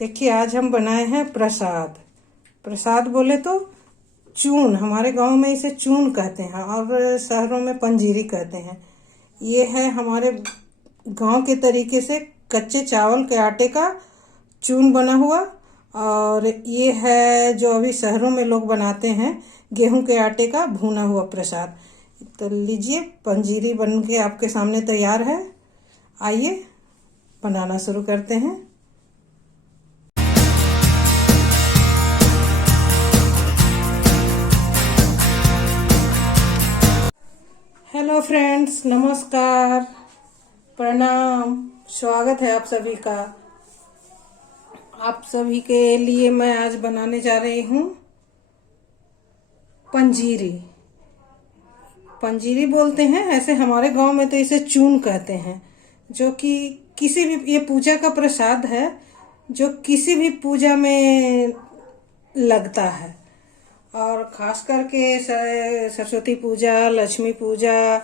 देखिए आज हम बनाए हैं प्रसाद। प्रसाद बोले तो चून, हमारे गांव में इसे चून कहते हैं और शहरों में पंजीरी कहते हैं। ये है हमारे गांव के तरीके से कच्चे चावल के आटे का चून बना हुआ, और ये है जो अभी शहरों में लोग बनाते हैं गेहूं के आटे का भुना हुआ प्रसाद। तो लीजिए, पंजीरी बन के आपके सामने तैयार है। आइए बनाना शुरू करते हैं। हेलो फ्रेंड्स, नमस्कार, प्रणाम, स्वागत है आप सभी का। आप सभी के लिए मैं आज बनाने जा रही हूँ पंजीरी। पंजीरी बोलते हैं, ऐसे हमारे गांव में तो इसे चून कहते हैं, जो कि किसी भी, ये पूजा का प्रसाद है जो किसी भी पूजा में लगता है। और खास करके सरस्वती पूजा, लक्ष्मी पूजा,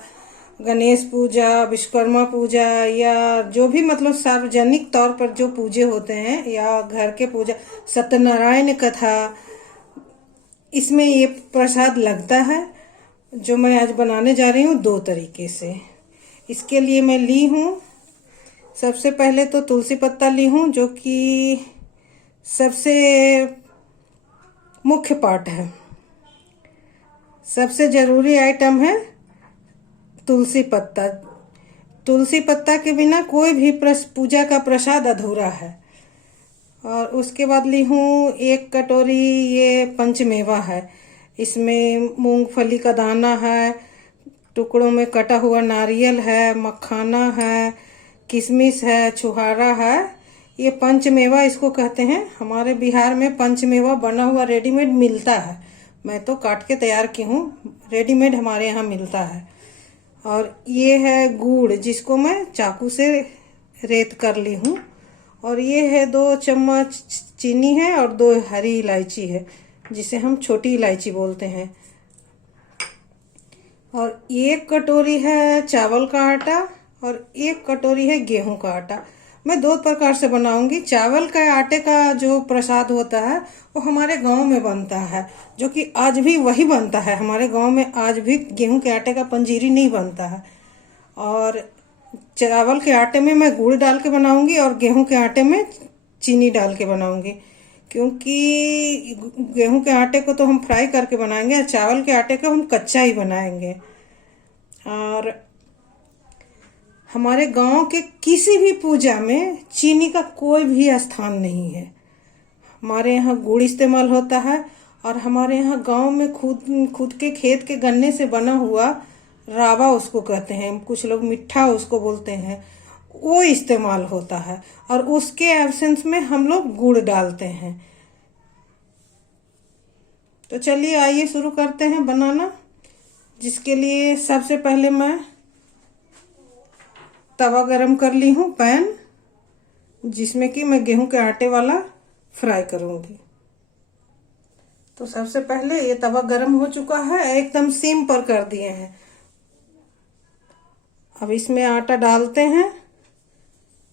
गणेश पूजा, विश्वकर्मा पूजा, या जो भी मतलब सार्वजनिक तौर पर जो पूजे होते हैं, या घर के पूजा, सत्यनारायण कथा, इसमें ये प्रसाद लगता है। जो मैं आज बनाने जा रही हूँ दो तरीके से। इसके लिए मैं ली हूँ, सबसे पहले तो तुलसी पत्ता ली हूँ, जो कि सबसे मुख्य पार्ट है, सबसे जरूरी आइटम है तुलसी पत्ता। तुलसी पत्ता के बिना कोई भी पूजा का प्रसाद अधूरा है। और उसके बाद ली हूँ एक कटोरी ये पंचमेवा है। इसमें मूंगफली का दाना है, टुकड़ों में कटा हुआ नारियल है, मखाना है, किशमिश है, छुहारा है। ये पंचमेवा इसको कहते हैं। हमारे बिहार में पंचमेवा बना हुआ रेडीमेड मिलता है। मैं तो काट के तैयार की हूँ, रेडीमेड हमारे यहाँ मिलता है। और ये है गुड़, जिसको मैं चाकू से रेत कर ली हूँ। और ये है 2 चम्मच चीनी है, और 2 हरी इलायची है, जिसे हम छोटी इलायची बोलते हैं। और 1 कटोरी है चावल का आटा, और 1 कटोरी है गेहूं का आटा। मैं 2 प्रकार से बनाऊंगी। चावल का आटे का जो प्रसाद होता है वो हमारे गांव में बनता है, जो कि आज भी वही बनता है। हमारे गांव में आज भी गेहूं के आटे का पंजीरी नहीं बनता है। और चावल के आटे में मैं गुड़ डाल के बनाऊंगी, और गेहूं के आटे में चीनी डाल के बनाऊंगी, क्योंकि गेहूं के आटे को तो हम फ्राई करके बनाएंगे, और चावल के आटे को हम कच्चा ही बनाएंगे। और हमारे गांव के किसी भी पूजा में चीनी का कोई भी स्थान नहीं है। हमारे यहाँ गुड़ इस्तेमाल होता है, और हमारे यहाँ गांव में खुद के खेत के गन्ने से बना हुआ रावा, उसको कहते हैं, कुछ लोग मिठा उसको बोलते हैं, वो इस्तेमाल होता है। और उसके एब्सेंस में हम लोग गुड़ डालते हैं। तो चलिए आइए शुरू करते हैं बनाना। जिसके लिए सबसे पहले मैं तवा गरम कर ली हूँ, पैन, जिसमें कि मैं गेहूं के आटे वाला फ्राई करूंगी। तो सबसे पहले ये तवा गरम हो चुका है, एकदम सिम पर कर दिए हैं। अब इसमें आटा डालते हैं,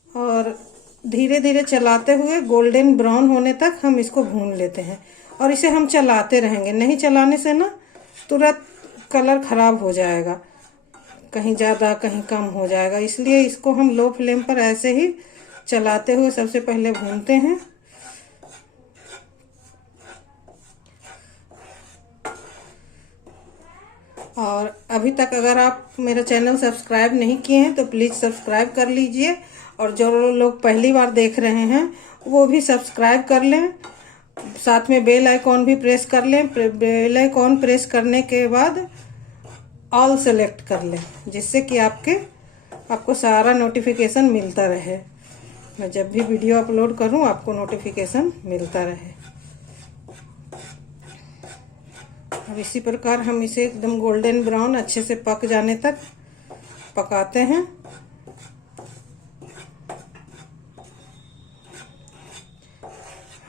और धीरे धीरे चलाते हुए गोल्डन ब्राउन होने तक हम इसको भून लेते हैं। और इसे हम चलाते रहेंगे, नहीं चलाने से ना तुरंत कलर खराब हो जाएगा, कहीं ज़्यादा कहीं कम हो जाएगा। इसलिए इसको हम लो फ्लेम पर ऐसे ही चलाते हुए सबसे पहले भूनते हैं। और अभी तक अगर आप मेरा चैनल सब्सक्राइब नहीं किए हैं तो प्लीज़ सब्सक्राइब कर लीजिए, और जो लोग पहली बार देख रहे हैं वो भी सब्सक्राइब कर लें। साथ में बेल आइकॉन भी प्रेस कर लें। बेल आइकॉन प्रेस करने के बाद ऑल सेलेक्ट कर लें, जिससे कि आपको सारा नोटिफिकेशन मिलता रहे। मैं जब भी वीडियो अपलोड करूं आपको नोटिफिकेशन मिलता रहे। अब इसी प्रकार हम इसे एकदम गोल्डन ब्राउन अच्छे से पक जाने तक पकाते हैं।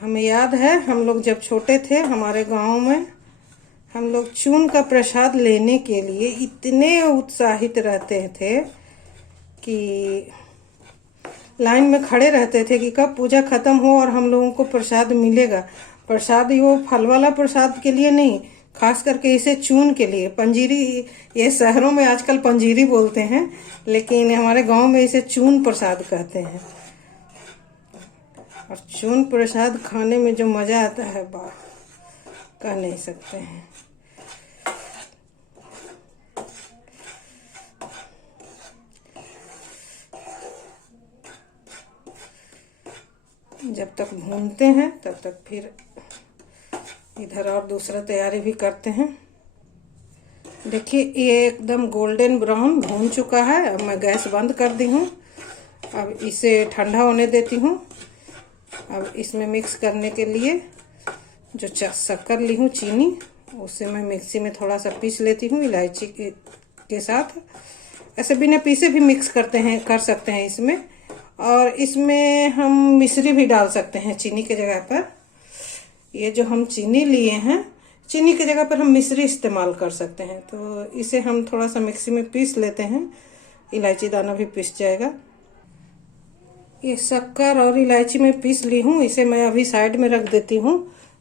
हमें याद है, हम लोग जब छोटे थे, हमारे गांव में हम लोग चून का प्रसाद लेने के लिए इतने उत्साहित रहते थे कि लाइन में खड़े रहते थे कि कब पूजा खत्म हो और हम लोगों को प्रसाद मिलेगा। प्रसाद वो फल वाला प्रसाद के लिए नहीं, खास करके इसे चून के लिए, पंजीरी। ये शहरों में आजकल पंजीरी बोलते हैं, लेकिन हमारे गांव में इसे चून प्रसाद कहते हैं। और चून प्रसाद खाने में जो मज़ा आता है, वाह, कह नहीं सकते हैं। जब तक भूनते हैं तब तक फिर इधर और दूसरा तैयारी भी करते हैं। देखिए ये एकदम गोल्डन ब्राउन भून चुका है। अब मैं गैस बंद कर दी हूँ। अब इसे ठंडा होने देती हूँ। अब इसमें मिक्स करने के लिए जो शक्कर ली हूँ, चीनी, उसे मैं मिक्सी में थोड़ा सा पीस लेती हूँ इलायची के साथ। ऐसे बिना पीसे भी मिक्स कर सकते हैं इसमें। और इसमें हम मिश्री भी डाल सकते हैं चीनी के जगह पर। ये जो हम चीनी लिए हैं, चीनी की जगह पर हम मिश्री इस्तेमाल कर सकते हैं। तो इसे हम थोड़ा सा मिक्सी में पीस लेते हैं, इलायची दाना भी पीस जाएगा। ये शक्कर और इलायची में पीस ली हूँ, इसे मैं अभी साइड में रख देती हूँ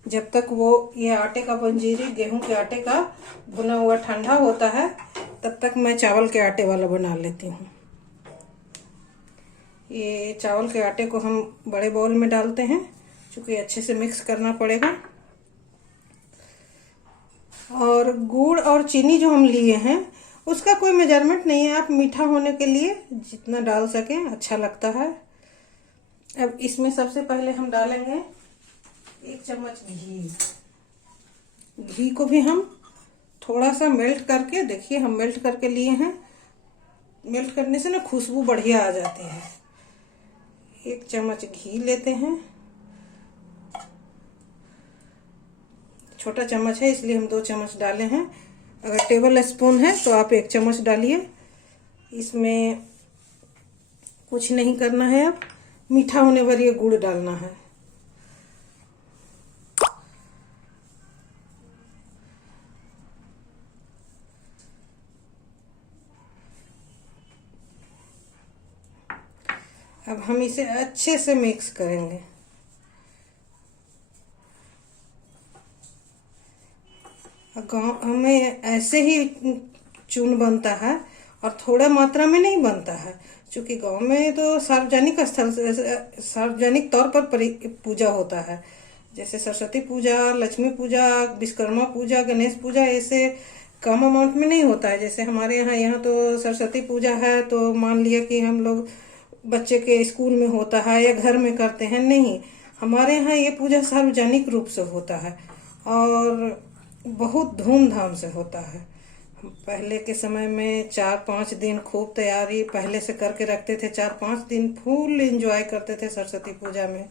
जब तक वो ये आटे का पंजीरी, गेहूं के आटे का भुना हुआ ठंडा होता है। तब तक मैं चावल के आटे वाला बना लेती हूँ। ये चावल के आटे को हम बड़े बाउल में डालते हैं, क्योंकि अच्छे से मिक्स करना पड़ेगा। और गुड़ और चीनी जो हम लिए हैं उसका कोई मेजरमेंट नहीं है, आप मीठा होने के लिए जितना डाल सकें अच्छा लगता है। अब इसमें सबसे पहले हम डालेंगे 1 चम्मच घी। घी को भी हम थोड़ा सा मेल्ट करके, देखिए हम मेल्ट करके लिए हैं। मेल्ट करने से ना खुशबू बढ़िया आ जाती है। 1 चम्मच घी लेते हैं। छोटा चम्मच है इसलिए हम 2 चम्मच डाले हैं। अगर टेबल स्पून है तो आप 1 चम्मच डालिए। इसमें कुछ नहीं करना है, अब मीठा होने पर ये गुड़ डालना है। अब हम इसे अच्छे से मिक्स करेंगे। गाँव में ऐसे ही चून बनता है और थोड़ा मात्रा में नहीं बनता है, क्योंकि गांव में तो सार्वजनिक स्थल से, सार्वजनिक तौर पर पूजा होता है। जैसे सरस्वती पूजा, लक्ष्मी पूजा, विश्वकर्मा पूजा, गणेश पूजा, ऐसे कम अमाउंट में नहीं होता है। जैसे हमारे यहाँ तो सरस्वती पूजा है तो मान लिया कि हम लोग बच्चे के स्कूल में होता है या घर में करते हैं, नहीं, हमारे यहाँ ये पूजा सार्वजनिक रूप से होता है और बहुत धूमधाम से होता है। पहले के समय में 4-5 दिन खूब तैयारी पहले से करके रखते थे। 4-5 दिन फुल एंजॉय करते थे सरस्वती पूजा में।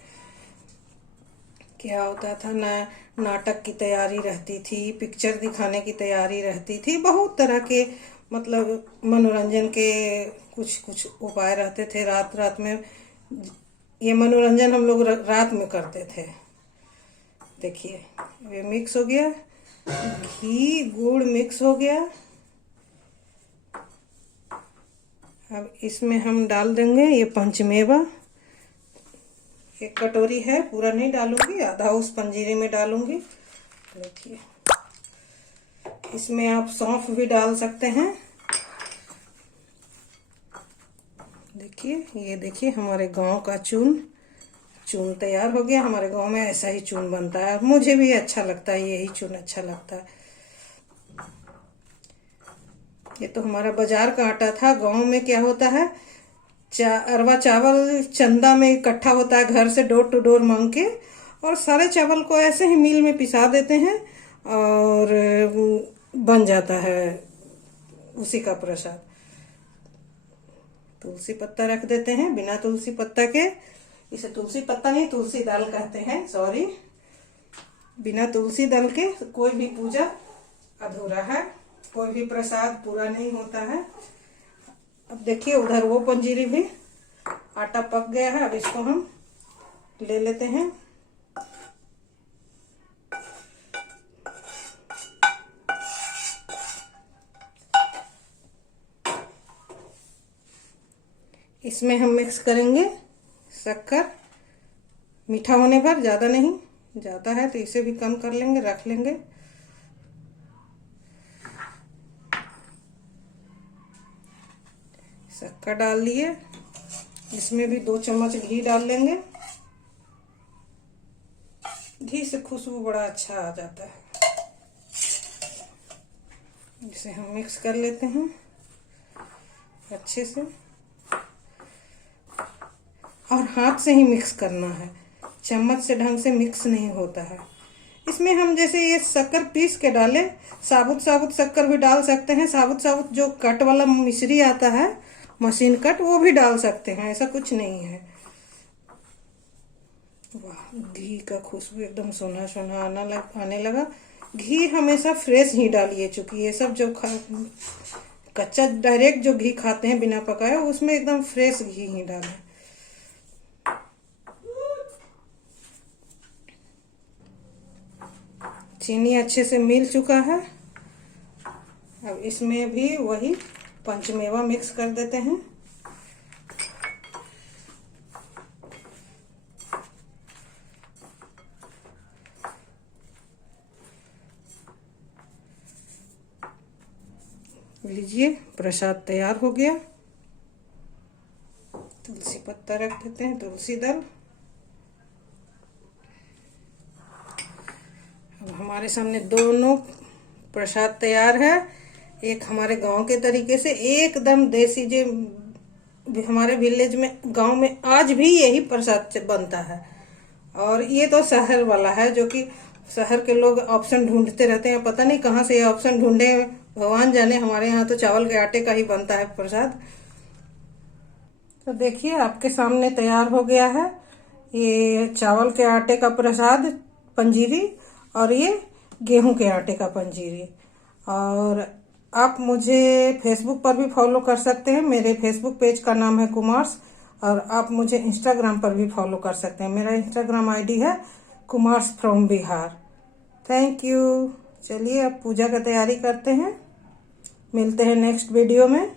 क्या होता था ना, नाटक की तैयारी रहती थी, पिक्चर दिखाने की तैयारी रहती थी, बहुत तरह के मतलब मनोरंजन के कुछ कुछ उपाय रहते थे। रात रात में ये मनोरंजन हम लोग रात में करते थे। देखिए ये मिक्स हो गया, घी गुड़ मिक्स हो गया। अब इसमें हम डाल देंगे ये पंचमेवा। 1 कटोरी है, पूरा नहीं डालूंगी, आधा उस पंजीरी में डालूंगी। देखिए इसमें आप सौंफ भी डाल सकते हैं। देखिए ये देखिए हमारे गांव का चून तैयार हो गया। हमारे गांव में ऐसा ही चून बनता है, मुझे भी अच्छा लगता है, यही चून अच्छा लगता है। ये तो हमारा बाजार का आटा था। गांव में क्या होता है, अरवा चावल चंदा में इकट्ठा होता है, घर से डोर टू डोर मांग के, और सारे चावल को ऐसे ही मिल में पिसा देते हैं और बन जाता है उसी का प्रसाद। तुलसी पत्ता रख देते हैं, बिना तुलसी पत्ता के, इसे तुलसी पत्ता नहीं तुलसी दल कहते हैं, सॉरी। बिना तुलसी दल के कोई भी पूजा अधूरा है, कोई भी प्रसाद पूरा नहीं होता है। अब देखिए उधर वो पंजीरी भी आटा पक गया है। अब इसको हम ले लेते हैं। इसमें हम मिक्स करेंगे शक्कर, मीठा होने पर, ज़्यादा नहीं, ज़्यादा है तो इसे भी कम कर लेंगे, रख लेंगे। शक्कर डाल लिए, इसमें भी 2 चम्मच घी डाल लेंगे। घी से खुशबू बड़ा अच्छा आ जाता है। इसे हम मिक्स कर लेते हैं अच्छे से, और हाथ से ही मिक्स करना है, चम्मच से ढंग से मिक्स नहीं होता है। इसमें हम जैसे ये शक्कर पीस के डाले, साबुत शक्कर भी डाल सकते हैं, साबुत जो कट वाला मिश्री आता है, मशीन कट, वो भी डाल सकते हैं, ऐसा कुछ नहीं है। वाह, घी का खुशबू एकदम सोना सोना आने लगा। घी हमेशा फ्रेश ही डालिए, चूंकि ये सब जो कच्चा डायरेक्ट जो घी खाते हैं बिना पकाए, उसमें एकदम फ्रेश घी ही डालें। चीनी अच्छे से मिल चुका है। अब इसमें भी वही पंचमेवा मिक्स कर देते हैं। लीजिए, प्रसाद तैयार हो गया। तुलसी पत्ता रख देते हैं, तुलसी दल। अब हमारे सामने दोनों प्रसाद तैयार है। एक हमारे गांव के तरीके से एकदम देसी, जो हमारे विलेज में, गांव में आज भी यही प्रसाद बनता है। और ये तो शहर वाला है, जो कि शहर के लोग ऑप्शन ढूंढते रहते हैं, पता नहीं कहाँ से ये ऑप्शन ढूंढे, भगवान जाने। हमारे यहाँ तो चावल के आटे का ही बनता है प्रसाद। तो देखिए, आपके सामने तैयार हो गया है ये चावल के आटे का प्रसाद पंजीरी, और ये गेहूं के आटे का पंजीरी। और आप मुझे फेसबुक पर भी फॉलो कर सकते हैं, मेरे फेसबुक पेज का नाम है कुमार्स। और आप मुझे इंस्टाग्राम पर भी फॉलो कर सकते हैं, मेरा इंस्टाग्राम आईडी है Kumars from Bihar. Thank you. चलिए अब पूजा का तैयारी करते हैं, मिलते हैं नेक्स्ट वीडियो में।